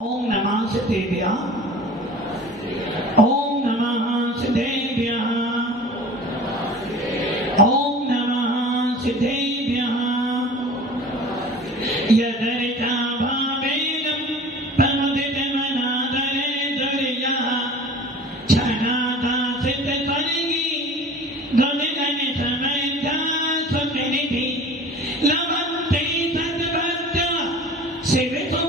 ओम नमः सिद्धेभ्यः। ओम नमः सिद्धेभ्यः। ओम नमः सिद्धेभ्यः। यदर्चा भावेदं प्रमुदितमनादरे दर्यः छनादासित स्वर्गी गगन समैधा स्वनिधि लभन्ते सद्भक्त्या शिवसुख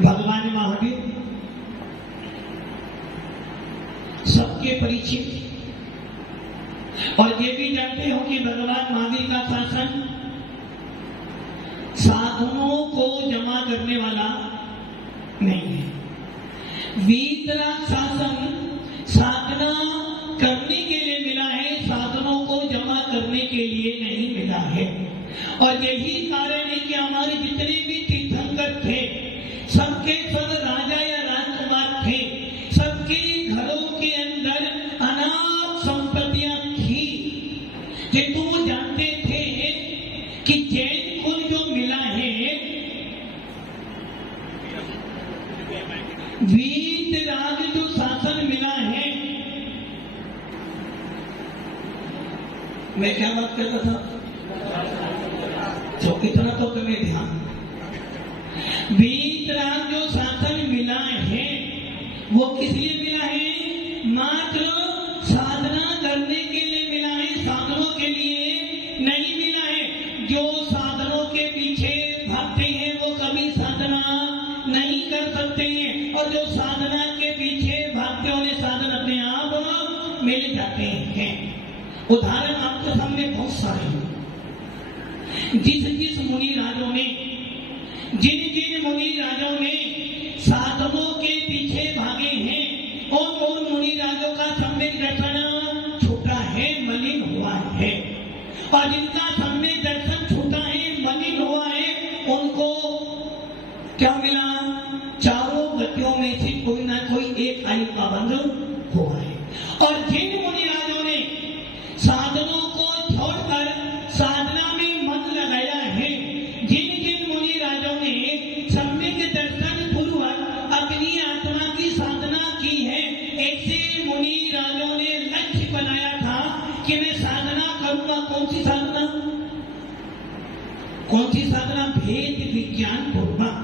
भगवान महावीर सबके परिचित, और ये भी जानते हो कि भगवान महावीर का शासन साधनों को जमा करने वाला नहीं है। वीतराग शासन साधना करने के लिए मिला है, साधनों को जमा करने के लिए नहीं मिला है। और यही कारण है कि हमारे जितने भी तीर्थंकर थे सबके सब राजा या राजकुमार थे, सबके घरों के अंदर अनाथ संपत्तियां थी। किंतु वो जानते थे कि जैन कुल जो मिला है, वीतराग जो शासन मिला है, मैं क्या बात कर रहा था तो इतना तो तुम्हें ध्यान। वीतराग जो शासन मिला है वो किस लिए मिला है? मात्र साधना करने के लिए मिला है, साधनों के लिए नहीं मिला है। जो साधनों के पीछे भागते हैं वो कभी साधना नहीं कर सकते हैं, और जो साधना के पीछे भागते उन्हें साधन अपने आप मिल जाते हैं। उदाहरण आपके सामने बहुत सारे हैं। जिस मुनि राजों ने, जिन मुनि राजों ने साधनों के पीछे भागे हैं, उन मुनि राजों का सम्यक दर्शन छूटा है, मलिन हुआ है। और जिनका सम्यक दर्शन छूटा है, मलिन हुआ है, उनको क्या मिला? चारों गतियों में से कोई ना कोई एक आयु पाबंद हुआ है। और जिन मुनि राजों ने साधनों को छोड़कर साधना में मन लगाया है, जिन मुनि राजों ने सम्यक दर्शन पूर्वक अपनी आत्मा की साधना की है, ऐसे मुनि राजों ने लक्ष्य बनाया था कि मैं साधना करूंगा। कौन सी साधना? कौन सी साधना? भेद विज्ञान पूर्वक,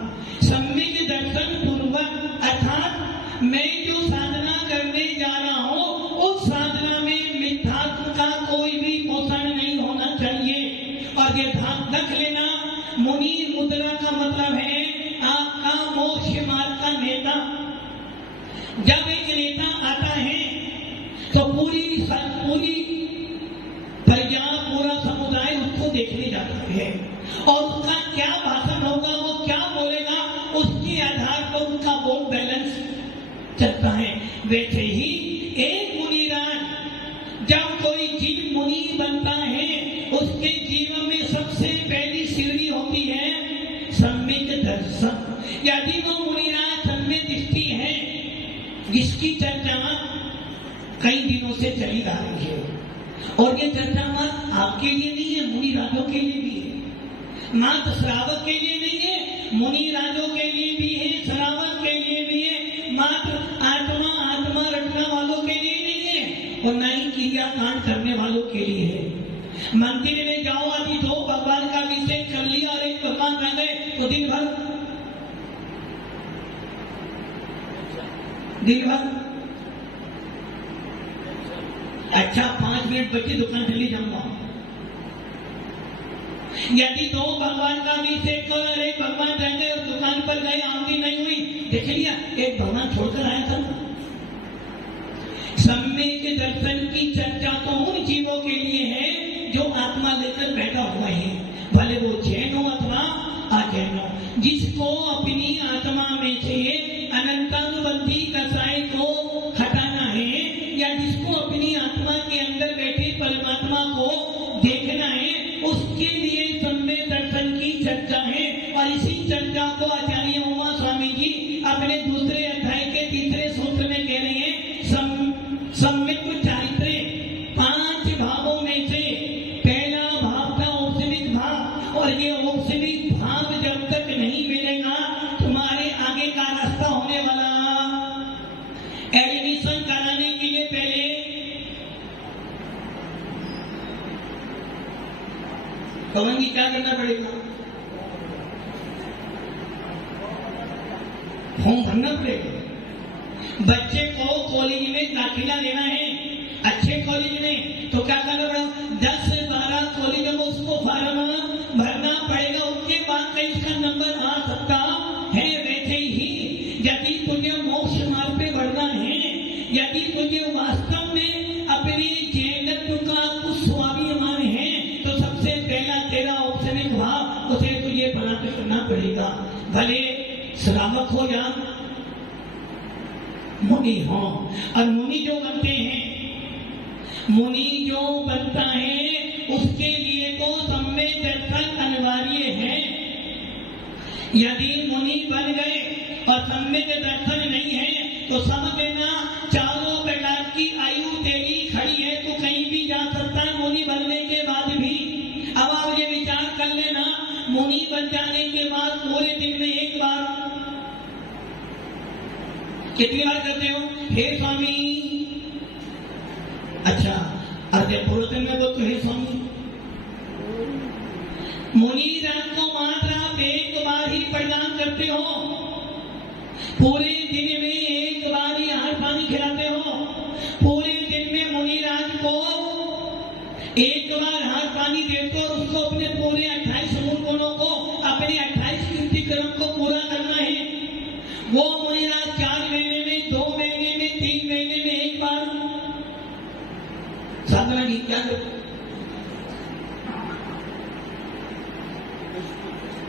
सम्यक दर्शन पूर्वक। अर्थात मैं जो साधना करने जा रहा हूं उस साधना में मिथ्यात्व का कोई भी पोषण नहीं होना चाहिए। और ये ध्यान रख लेना, मुनि मुद्रा का मतलब है आपका मोक्ष मार्ग का नेता। जब एक नेता आता है तो पूरी प्रजा, पूरा समुदाय उसको देखने जाता है, और उसका क्या भाषण होगा, वो क्या बोलेगा, उसके आधार पर उनका वोट बैलेंस चलता है। वैसे ही एक मुनिराज जब कोई जीव मुनि बनता है, उसके जीवन में सबसे पहली सीढ़ी होती है सम्यक दर्शन। यदि वो मुनि में दृष्टि है, जिसकी चर्चा कई दिनों से चली आ रही है। और ये चर्चा मात्र आपके लिए नहीं है, मुनि राजों के लिए भी है। मात्र श्रावक के लिए नहीं है, मुनि राजों के लिए भी है, श्रावक के लिए भी है। मात्र आत्मा रटने वालों के लिए नहीं है, और न ही क्रिया कांड करने वालों के लिए है। मंदिर में जाओ, आदि दो भगवान का अभिषेक कर लिया और एक भगवान रह गए तो दिन भर अच्छा 5 मिनट बच्चे दुकान चली जाऊंगा। यदि दो भगवान का अभिषेक कर और एक भगवान रह गए और दुकान पर गए, आमदनी नहीं हुई, देख लिया एक भगवान छोड़कर आया था। सम्यक दर्शन की चर्चा तो उन जीवों के लिए है जो आत्मा लेकर बैठा हुआ है, भले वो जैन हो अथवा अजैन हो। जिसको अपनी आत्मा में से अनंतानुबंधी कसाई को हटाना है, या जिसको अपनी आत्मा के अंदर बैठे परमात्मा को देखना है, उसके लिए सम्यक दर्शन की चर्चा है। और इसी चर्चा को आचार्य उमा स्वामी जी अपने दूसरे अध्याय के 3 सूत्र में कह रहे हैं। सम्यक चारित्र्य 5 भावों में से पहला भाव था औपनिक भाव, और ये औपनिक भाव जब तक नहीं मिलेगा तुम्हारे आगे का रास्ता होने वाला। एडमिशन कराने के लिए पहले कहेंगी क्या करना पड़ेगा? फॉर्म भरना पड़ेगा। बच्चे को कॉलेज में दाखिला लेना है, अच्छे कॉलेज में, तो क्या करना पड़ेगा? 10 से 12 कॉलेज में उसको फॉर्म भरना पड़ेगा। उसके बाद कहीं इसका नंबर आ सकता है। वैसे ही यदि तुझे मोक्ष मार्ग पे बढ़ना है, यदि तुझे वास्तव में अपने जैनत्व का कुछ स्वाभिमान है, तो सबसे पहला तेरा औपनिक भाव उसे तुझे प्राप्त करना पड़ेगा। भले श्रावक हो या मुनि हो। और मुनि जो बनते हैं, मुनि जो बनता है, उसके लिए तो सम्यक दर्शन अनिवार्य है। यदि मुनि बन गए और सम्यक दर्शन नहीं है, तो समझ लेना चारों प्रकार की आयु तेरी खड़ी है, तो कहीं भी जा सकता है मुनि बनने के बाद भी। अब आप ये विचार कर लेना, मुनि बन जाने के बाद पूरे दिन में एक बार, कितनी बार करते हो हे स्वामी? अच्छा, अरे पूरे दिन में बोलते हे स्वामी। मुनि राज को मात्र आप एक बार ही प्रदान करते हो, पूरे दिन में एक बार ही आहार पानी खिलाते हो। पूरे दिन में मुनि राज को एक बार आहार पानी देते हो, और उसको अपने पूरे 28 मूल गुणों को, अपने 28 कीर्ति कर्म को पूरा करना है। वो मुनि राज 4 महीने में, 2 महीने में, 3 महीने में एक बार साधना की। क्या करते?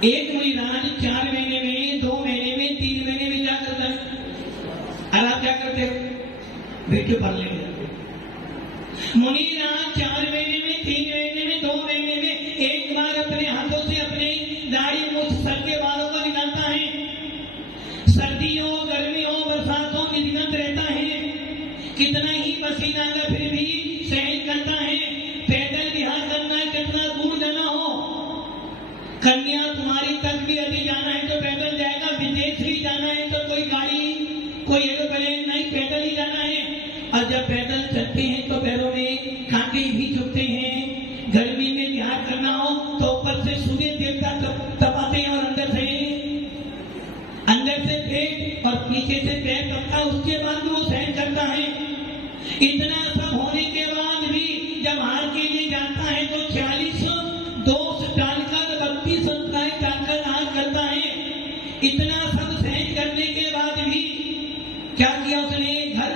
एक मुनि राज 4 महीने में, 2 महीने में, 3 महीने में क्या करता है? और आप क्या करते हो? वीडियो पढ़ लेंगे। मुनि राज 4 महीने में, 3 महीने में, 2 महीने में एक बार अपने हाथों से अपने दाढ़ी मूछ सर के बालों को निकालता है। सर्दी हो, गर्मी हो, बरसात हो, निर्गत रहता है। कितना ही पसीना आएगा फिर भी सहन करता है। पैदल विहार करना है, कितना दूर जाना हो, कन्याकुमारी तक भी यदि जाना है तो पैदल जाएगा, विदेश भी जाना है तो कोई गाड़ी, कोई एरोप्लेन नहीं, पैदल ही जाना है। और जब पैदल चलते हैं तो पैरों में कांटे भी चुभते हैं। गर्मी में विहार करना हो तो ऊपर से सूर्य देवता तपाते हैं, और अंदर से पेट और पीछे से पैर तपता, उसके बाद भी वो सहन करता है। इतना सब होने के बाद भी जब हार के लिए जाता है तो 46 दोष डालकर 32 संस्थाएं डालकर हार करता है। इतना सब सहन करने के बाद भी क्या किया उसने? घर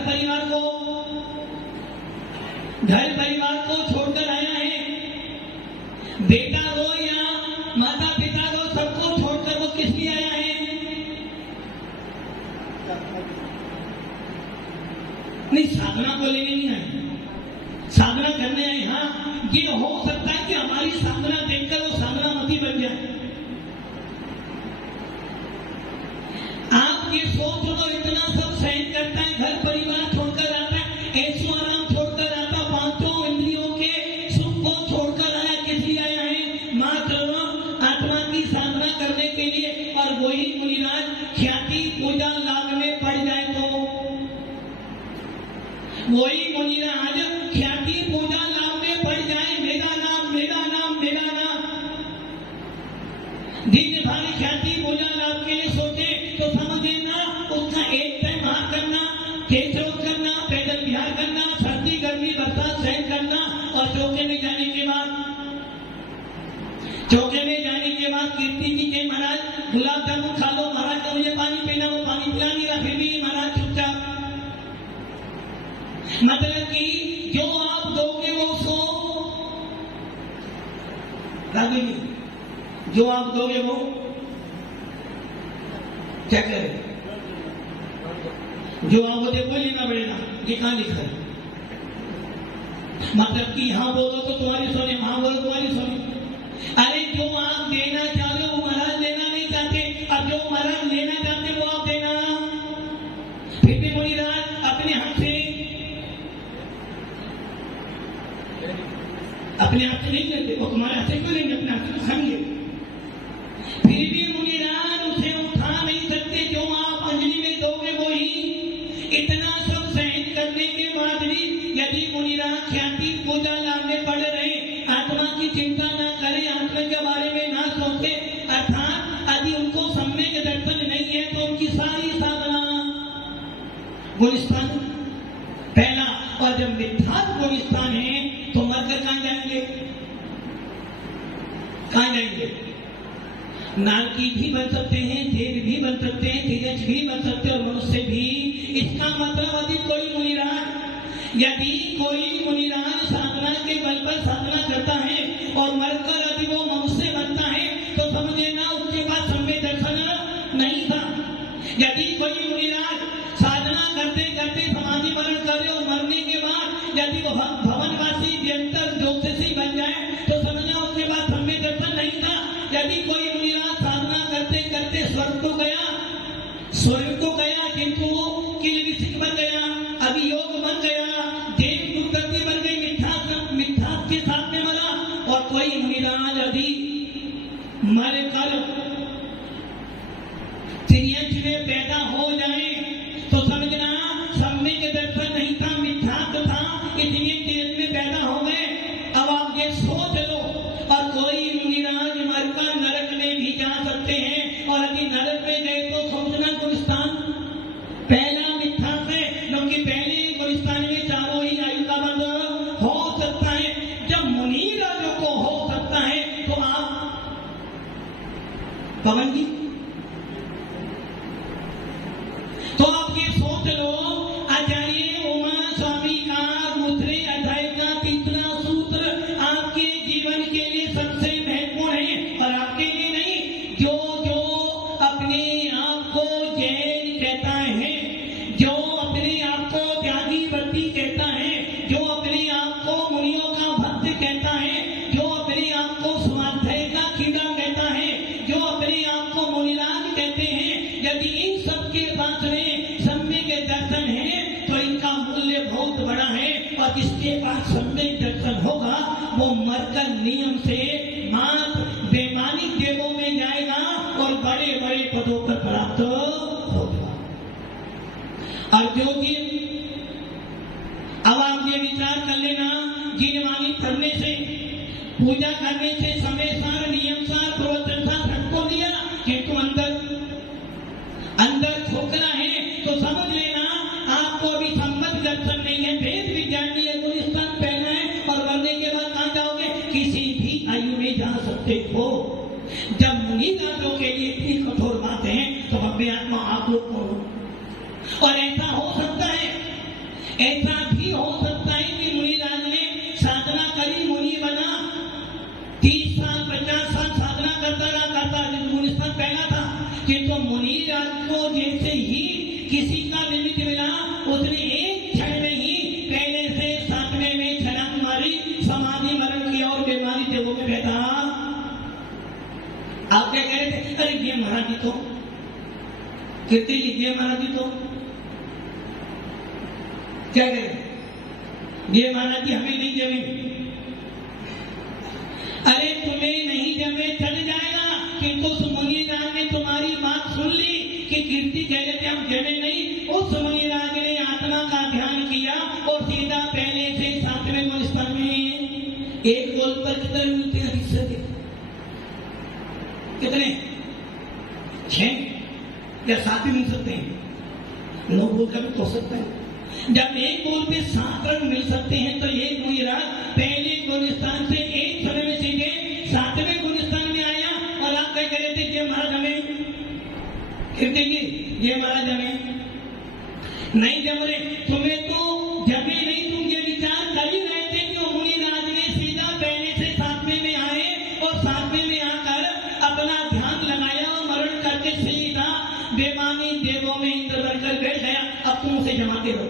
परिवार को छोड़कर आया है। बेटा रो या माता पिता रो, सबको छोड़कर वो किस लिए आया है? नहीं, साधना को लेने नहीं आए, साधना करने आए। हाँ, ये हो सकता है कि हमारी साधना देखकर वो साधना मती बन जाए। आप आप ये सोच लो, इतना सब सहन करता है, घर परिवार छोड़कर आता है, ऐशो आराम छोड़कर आता, पांचों इंद्रियों के सुख को छोड़कर आया, किस लिए आया है? मात्र आत्मा की साधना करने के लिए। और वही मुनिराज ख्याति पूजा लाभ में पड़ जाए तो, वही मुनिराज ख्याति पूजा लाभ में पड़ जाए, मेरा नाम मेरा नाम मेरा नाम, दिन भर ख्याति पूजा लाभ के लिए सोचे तो समझे ना, उसका एक टाइम हाथ करना, केचरों करना, पैदल विहार करना, सर्दी गर्मी बरसात सहन करना, और चौके में जाने के बाद कीर्ति जी के महाराज गुलाब जामुन खा लो, महाराज को मुझे पानी पीना, वो पानी पिला नहीं रहा, फिर भी महाराज चुपचाप। मतलब कि जो आप दोगे वो सो, जो आप दोगे वो क्या करे, जो आप वो देखो लेना पड़ेगा, ये कहां लिखा है? मतलब कि हाँ बोलो तो तुम्हारी सोनी, हाँ बोलो तुम्हारी सोनी। अरे जो आप देना चाह रहे हो वो महाराज लेना नहीं चाहते, अब जो महाराज लेना चाहते वो आप देना। फिर भी मुनिराज अपने हाथ से नहीं लेते, वो तुम्हारे हाथ से क्यों लेंगे, अपने हाथ से खाएंगे। फिर भी मुनिराज उसे उठा नहीं सकते, जो आप अंजलि में दोगे वो ही। इतना सब सहन करने के बाद भी यदि मुनिराज ख्याति पूजा लाभ में पड़ रहे, आत्मा की चिंता न करें, आत्मा के बारे में ना सोचे, अर्थात यदि उनको सम्यक दर्शन नहीं है तो उनकी सारी साधना गुलिस्तान पहला। और जब मिथ्या गुलिस्तान है तो मरकर कहां जाएंगे, कहां जाएंगे? नारकी भी बन सकते हैं, देव भी बन सकते हैं, तेजस भी बन सकते हैं, और मनुष्य भी। इसका मतलब यदि कोई मुनिराज साधना के बल पर साधना करता है और मरकर यदि वो मनुष्य बनता है तो समझे ना उसके पास सम्यक दर्शन नहीं था। यदि कोई मुनिराज साधना करते करते समाधि मरण करे और मरने के बाद यदि वो भवनवासी व्यंतर ज्योतिषी बन जाए तो समझना उसके पास सम्यक दर्शन नहीं था। यदि कोई मुनिराज साधना करते करते स्वर्ग तो गया किंतु किलविसिक बन गया, अभियोग बन गया, देव दुर्गति बन गई, मिथ्या के साथ में मरा। और कोई मुनिराज यदि मर कर त्रियंश में पैदा हो जाए तो समझना सम्यक दर्शन नहीं था, मिथ्यात्व था, इसलिए त्रियंश में पैदा हो गए। अब आप ये सोच लो। और कोई मुनिराज मरकर नरक में भी जा सकते हैं, और यदि नरक में गए तो समझना गुलिस्तान पहला मिथ्या से, क्योंकि पहले गुलिस्तान में चारों ही आयु का बंद हो सकता है। जब मुनिराजों को हो सकता है तो आप पवन जी, तो आप ये सोच लो। आचार्य उमा स्वामी का दूसरे अध्याय का तीसरा सूत्र आपके जीवन के लिए सबसे महत्वपूर्ण है, और आपके लिए नहीं। जो अपने आप को जैन कहता है, जो अपने आप को त्यागी व्रती कहता है, जो अपने आप को मुनियों का भक्त कहता है, जो अपने आप को स्वाध्याय का कीड़ा कहता है, जो अपने आप को मुनिराज कहते हैं, यदि इन सबके पास में सम्यक दर्शन है तो इनका मूल्य बहुत बड़ा है। और जिसके पास सम्यक दर्शन होगा वो मरकर नियम से मात्र वैमानिक देवों में जाएगा और बड़े बड़े पदों पर प्राप्त होगा। और जो कि अब आप ये विचार कर लेना, जिनवाणी पढ़ने से, पूजा करने से, समय सार, नियम सार, प्रवचन सार सबको लिया, किंतु अंदर खोखला है तो समझ लेना आपको अभी सम्मत दर्शन नहीं है, वेद विज्ञान नहीं है, गुलिस्तान पहना है, और मरने के बाद कहां जाओगे? किसी भी आयु में जा सकते हो। जब मुनिराजों के लिए इतनी कठोर बात है तो अपने आत्मा आप लोग को। और ऐसा हो सकता है, ऐसा भी हो सकता है कि मुनिराज ने साधना करी, मुनि बना, 30 साल 50 साल साधना करता गुलिस्तान पहना था, किंतु मुनिराज को जैसे ही किसी का निमित्त मिला उसने एक क्षण में ही पहले से 7वें में छलांग मारी, समाधि मरण किया और बीमारी देवों में बैठा। आप क्या कह रहे थे? अरे ये महाराज जी तो कीर्ति जी जय महाराज जी तो क्या करें? जय महाराज जी हमें नहीं जमे। अरे तुम्हें नहीं जमे चल जाएगा, किंतु उस मुनिराज ने तुम्हारी बात सुन ली कि कीर्ति कह रहे थे हम जमे नहीं। उस मुनिराज ने आत्मा का ध्यान किया और सीधा पहले से 7वें गुलिस्तान में एक बोल पर कितने मिलते हैं? कितने? 6 या 7 भी मिल सकते हैं, 9 बोल का भी तो हो सकता है। जब एक बोल पे 7 रंग मिल सकते हैं तो एक मुनिराज पहले गुलिस्तान से एक समय में सीधे 7वें गुलिस्तान में आया और आप क्या कह रहे थे? जय महाराज हमें कीर्ति जी जय महाराज हमें नहीं जम रहे। तुम्हें तो जमे नहीं, तुम ये विचार कर ही रहे थे कि मुनिराज ने सीधा पहले से 7वें में आए और 7वें में आकर अपना ध्यान लगाया और मरण करके सीधा बेमानी देवों में इंद्र बनकर बैठ गया। अब तुम उसे जमाते रहो।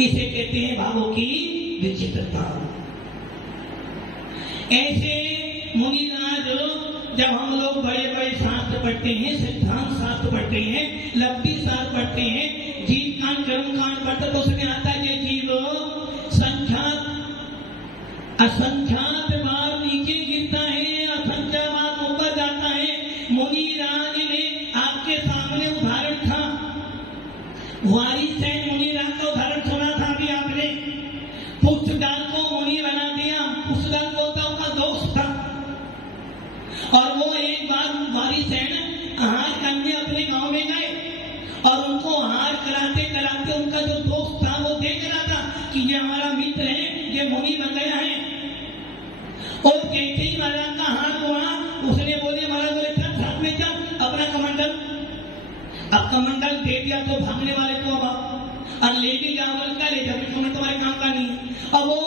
इसे कहते हैं भावों की विचित्रता। ऐसे मुनिराज जब हम लोग बड़े बड़े शास्त्र पढ़ते हैं, सिद्धांत शास्त्र पढ़ते हैं, लब्धि शास्त्र पढ़ते हैं, जीव कांड कर्म कांड पढ़ते तो उसमें आता है ये जीव संख्यात असंख्यात बार नीचे गिरता है, असंख्यात बार ऊपर जाता है। मुनिराज ने आपके सामने उदाहरण था, वारिस है मुनिराज का उदाहरण सुना था अभी आपने। पुष्टदाल को मुनि बना दिया। पुष्टदाल को उसका दोस्त था और वो एक बार वारिस है हार करने अपने गांव में गए और उनको हार कराते कराते उनका जो दोस्त था वो देख रहा था कि ये हमारा मित्र है, ये मुनि बन गया है। और कहते ही महाराज का हाथ हुआ, उसने बोले महाराज बोले चल साथ में चल अपना कमंडल। अब कमंडल दे दिया तो भागने वाले को अब और ले भी जाओ ले जाओ, तुम्हें तुम्हारे काम का नहीं। अब वो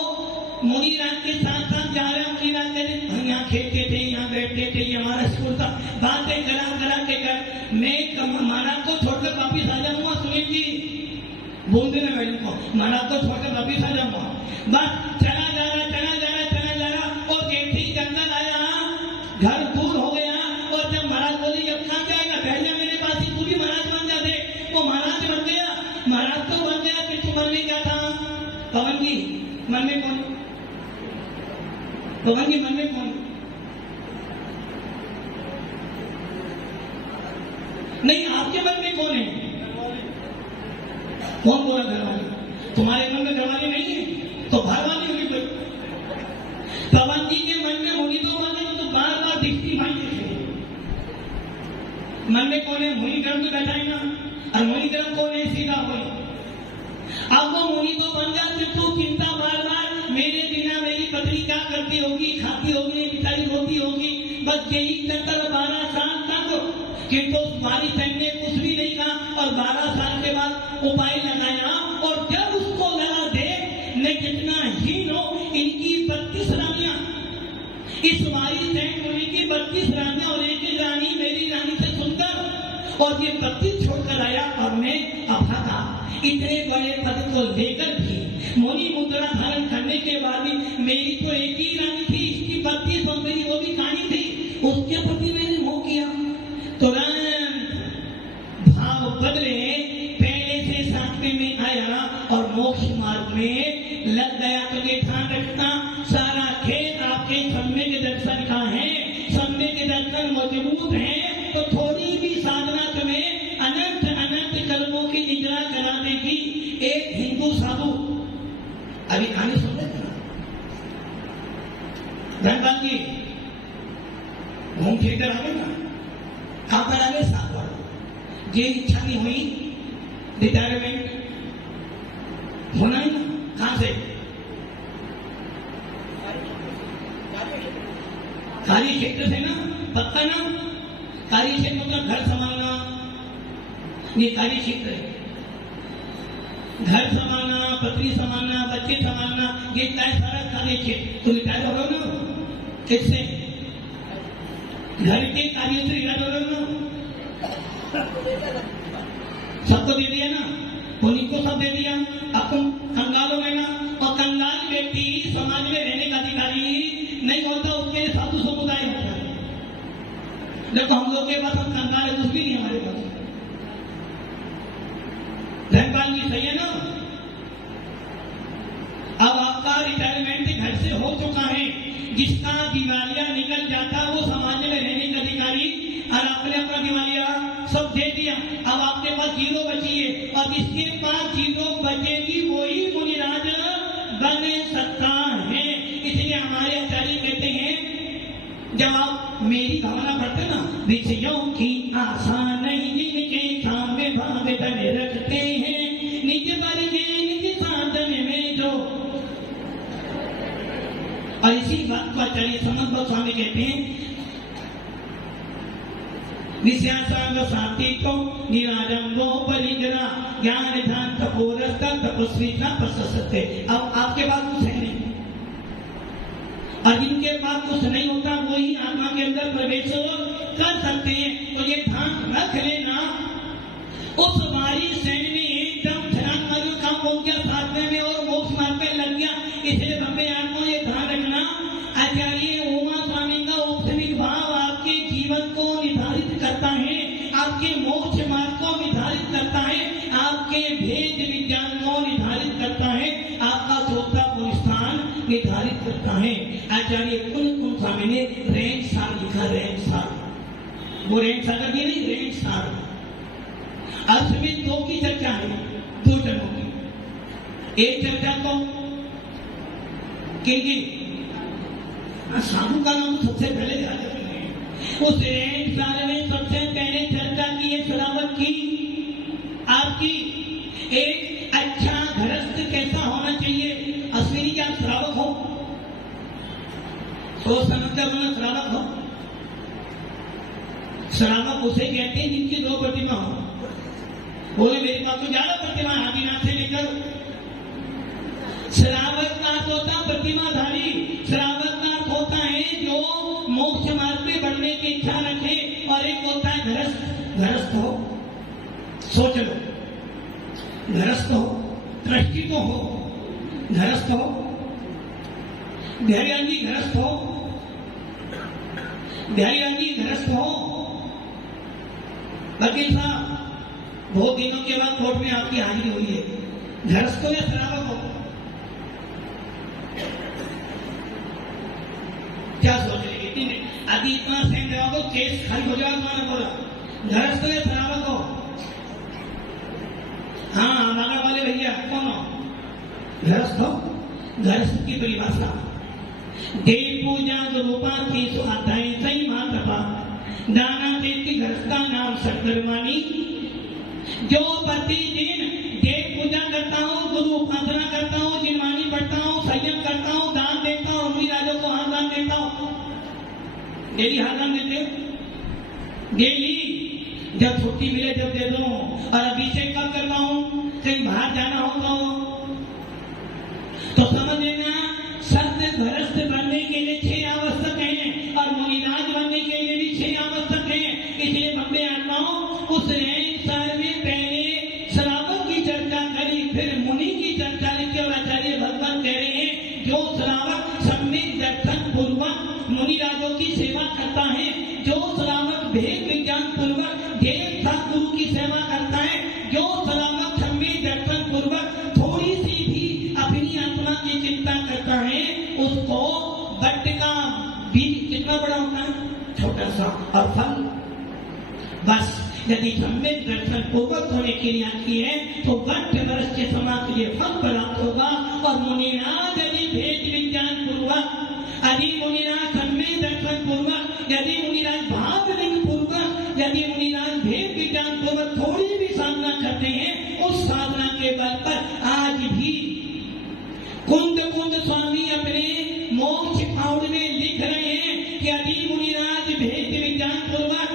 मुनिराज के साथ साथ जा रहे हैं। मुनिराज कहते हम यहाँ खेलते थे, यहाँ बैठते थे, ये हमारा स्कूल था। बातें करा करा के कर मैं महाराज को छोड़कर वापिस आ जाऊंगा। सुनील जी बोल देना मैडम को, महाराज को छोड़कर वापिस आ जाऊंगा। बस चला जा रहा चला जा रहा चला जा रहा और जैसे ही जंगल आया घर दूर हो गया। और जब महाराज बोले अब कहाँ जाएगा, पहले मेरे पास ही तू भी महाराज बन जा। दे वो महाराज बन गया। महाराज तो बन गया, फिर तू मन में क्या था? पवन जी मन में कौन? पवन जी मन में कौन? नहीं आपके मन में कौन है? कौन बोला घरवाली? तुम्हारे मन में घरवाली नहीं है तो घरवाली होगी कोई। पवन जी के मन में होगी तो मन तो बार बार दिखती भाई मन में कौन है? मुनि ग्रह में बैठाएगा और मुनि ग्रह कौन है? सीधा हो। अब वो मुनि तो बन जाते तो चिंता बार बार मेरे बिना मेरी पत्नी क्या करती होगी, खाती होगी, बिचारी रोती होगी। बस यही चक्कर 12 साल तक। किंतु वारिस ने कुछ भी नहीं कहा और 12 साल के बाद उपाय लगाया और जब उसको लगा दे न जितना हीन हो इनकी 32 रानियां, इस वारिस मुनि की 32 रानियां और एक रानी मेरी रानी से सुंदर, और ये 32 छोड़कर आया और मैं अभागा। इतने बड़े पद को लेकर भी मुनि मुद्रा धारण करने के बाद भी मेरी तो एक ही रानी थी, इसकी 32 और मेरी वो भी कहानी थी, उसके प्रति मैंने मोह किया। तुरंत भाव बदले, पहले से 7वें में आया और मोक्ष मार्ग में लग गया। तो ये ध्यान रखना, सारा खेल आपके सम्य के दर्शन का है। सम्य के दर्शन मजबूत है तो थोड़ी भी साधना तुम्हें अनंत अनंत कर्मों की निजरा करा देगी। एक हिंदू साधु अभी कहानी सुन रहे थे धनपाल जी, होम थिएटर आ गए ना, कहां पर आ गए? सागवाड़। ये इच्छा नहीं हुई रिटायरमेंट होना ही ना, कहां से? कार्य क्षेत्र से ना, पक्का ना। कार्य क्षेत्र मतलब घर संभालना, ये कार्य क्षेत्र है। घर संभालना, पत्नी संभालना, बच्चे संभालना, ये सारा कार्य क्षेत्र। तो रिटायर हो रहे हो ना, किससे? घर के कार्य से रिटायर हो रहे हो ना। सबको दे दिया ना, उन्हीं को सब दे दिया। अब तुम कंगाल हो गए ना, और कंगाल व्यक्ति समाज में रहने का अधिकारी नहीं होता, उसके साधु समुदाय होता है। देखो हम लोग के पास हम कंगाल है, कुछ भी नहीं हमारे पास। धनपाल जी सही है ना? अब आपका रिटायरमेंट घर से हो चुका है, जिसका दिवालिया निकल जाता वो समाज में रहने का अधिकारी, और आपने अपना दिवालिया सब दे दिया। अब आपके पास जीरो बची है, और जिसके पास जीरो बचेगी वही मुनिराज बन सकता है। इसलिए हमारे आचार्य कहते हैं, जब आप मेरी भावना पढ़ते ना, विषयों की आशा नहीं जिनके सामने भाव बने रखते हैं, निज वर्गे निज साधन में जो। और इसी बात को आचार्य समर्थ गोस्वामी कहते हैं, विषयासांग सात्विको निराजंगो परिग्रह ज्ञान ध्यान तपोरस्ता तपस्वी का प्रशस्ते। अब आपके पास कुछ है नहीं, और जिनके पास कुछ नहीं होता वो ही आत्मा के अंदर प्रवेश कर सकते हैं। तो ये ध्यान रख लेना, उस बारी सैन में एकदम छलांग मारो, काम हो गया साधने में और मोक्ष मार्ग पे लग गया। इसलिए भव्य आत्मा ये ध्यान रखना, आचार्य उमा स्वामी का औपचारिक भाव आपके जीवन को निर्धारित करता है, आपके मोक्ष मार्ग को निर्धारित करता है, आपके भेद विज्ञान को निर्धारित करता है, आपका श्रोतापुर स्थान निर्धारित करता है। आचार्य कुल स्वामी ने रेंज सार लिखा, रेंज सार, वो रेंज सागर ये नहीं, रेंज सार। अर्थ में दो की चर्चा है, दो जनों की। एक चर्चा तो साधु का नाम सबसे पहले ध्यान रखेंगे। उस रेंज सार में सबसे पहले चर्चा की है शरावत की, आपकी एक अच्छा गृहस्थ कैसा होना चाहिए। अश्विनी क्या श्रावक हो, सोच समझकर बोला श्रावक हो। श्रावक उसे कहते हैं जिनकी दो प्रतिमा हो। बोले मेरे पास तो ज्यादा प्रतिमा, आदिनाथ से लेकर। श्रावक का अर्थ होता प्रतिमाधारी, श्रावक का अर्थ होता है जो मोक्ष मार्ग में बढ़ने की इच्छा रखे, और एक होता है गृहस्थ। गृहस्थ हो, सोच लो, गृहस्थ हो, दृष्टि तो हो, गृहस्थ हो, धैर्यांगी गृहस्थ हो, धैर्यांगी गृहस्थ हो। वकील साहब, बहुत दिनों के बाद कोर्ट में आपकी हाजिरी हुई है, गृहस्थ हो या श्रावक हो? क्या सोच रही है? अभी इतना सेंड जवाब, केस खाली हो जाएगा। तुम्हारा बोला गृहस्थ हो या श्रावक हो? हाँ, नागा वाले भैया कौन हो? गृहस्थ हो। गृहस्थ की परिभाषा, देव पूजा रूपा की स्वाध्याय सही मातपा दाना देती गृहस्था नाम सत्कर्माणी। जो प्रतिदिन देव पूजा करता हूँ, गुरु उपासना करता हूँ, जिनवानी पढ़ता हूँ, संयम करता हूँ, दान देता हूँ, अम्मी राजों को हाथ दान देता हूँ। डेली हाथ दान देते हो? डेली जब छुट्टी मिले जब दे दो। और अभिषेक कब करता हूँ? कहीं बाहर जाना होता हो तो समझ लेना, सत्य गृहस्थ बनने के लिए 6 आवश्यक हैं, और मुनिराज बनने के लिए भी 6 आवश्यक हैं। इसलिए बम्बे आत्माओं, उस साल में पहले श्रावक की चर्चा करी, फिर मुनि की चर्चा लिखी। और आचार्य भगवान कह रहे हैं, जो श्रावक सम्यक दर्शन पूर्वक मुनिराजों की सेवा करता है, जो श्रावक भेद विज्ञान पूर्वक देव सदगुरु की सेवा करता है, जो श्रावक सम्यक दर्शन पूर्वक थोड़ी सी भी अपनी आत्मा की चिंता करता है, उसको वट का बीज कितना बड़ा होता है? छोटा सा, और फल बस। यदि सम्यक दर्शन पूर्वक होने की क्रिया की है तो वट वर्ष के समा के लिए फल प्राप्त होगा। और मुनिराज यदि भेद विज्ञान पूर्वक, यदि मुनिराज सम्यक दर्शन पूर्वक, यदि मुनिराज भाव लिंग पूर्वक, यदि मुनिराज भेद विज्ञान पूर्वक थोड़ी भी साधना करते हैं, उस साधना के बल पर आज भी कुंद स्वामी अपने मोक्ष पाउड में लिख रहे हैं कि यदि मुनिराज भेद विज्ञान पूर्वक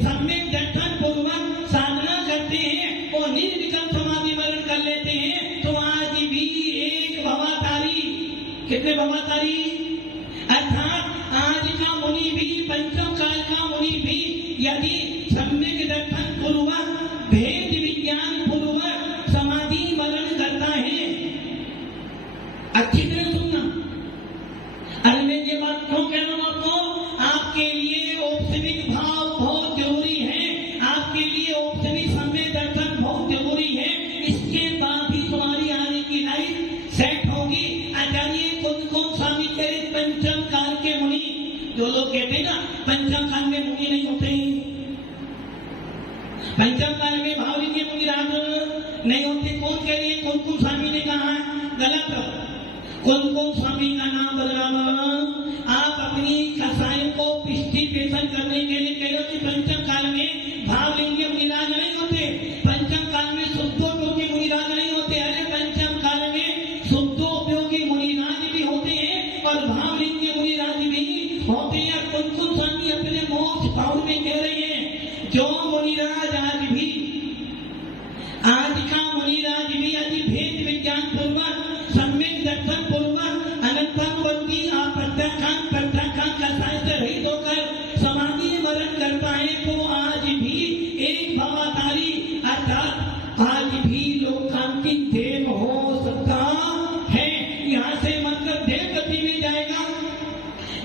सम्यक दर्शन पूर्वक साधना करते हैं और निर्विकल्प समाधि मरण कर लेते हैं, तो आज भी एक भवातारी, कितने भवातारी? अर्थात आज का मुनि भी, पंचम काल का मुनि भी, यदि सम्यक दर्शन पूर्वक भेद विज्ञान पूर्वक समाधि मरण करता है। अच्छी तरह सुनना, अरे मैं ये बात क्यों कह रहा हूं आपको? आपके लिए औपचारिक भाव बहुत जरूरी है, आपके लिए औपचारिक सम्यक दर्शन बहुत जरूरी है। काल में भावलिंगी मुनिराज नहीं होते। कौन कह रही है? कौन स्वामी ने कहा? गलत। कौन स्वामी का नाम बदलावा? आप अपनी कसायों को पिष्टि पेशन करने के लिए कह रहे हो कि पंचम काल में भावलिंगी मुनिराज नहीं होते, पंचम काल में शुद्धोपयोगी मुनिराज नहीं होते। अरे पंचम काल में शुद्धोपयोगी मुनिराज भी होते हैं और भावलिंगी मुनिराज भी होते हैं। कौन स्वामी अपने मोक्ष भाव में कह रहे हैं जो मुनिराज आज का मुनिराज भी यदि भेद विज्ञान पूर्वक सम्यक दर्शन पूर्वक अनंतानुबंधी प्रत्याख्यान का साहित्य रहित होकर समाधि मरण करता है तो आज भी एक भवातारी अर्थात आज भी लोकांतिक देव हो सकता है। यहाँ से मतलब देव गति में जाएगा,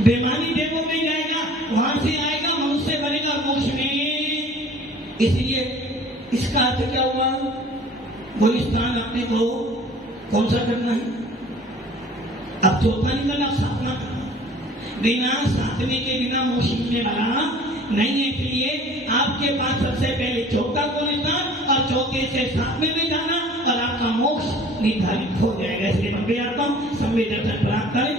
बेमानी देवों में जाएगा, वहां से आएगा मनुष्य बनेगा मोक्ष में। इसलिए इसका अर्थ क्या हुआ? वो स्थान अपने को कौन सा करना है? अब चौथा निकला, साधना करना। बिना साधने के बिना मोक्ष मिलने वाला नहीं है। इसलिए आपके पास सबसे पहले चौथा को स्थान और चौथे से सातवें में जाना और आपका मोक्ष निर्धारित हो जाएगा। इसलिए मैं आपको संवेद दर्शन प्राप्त करें।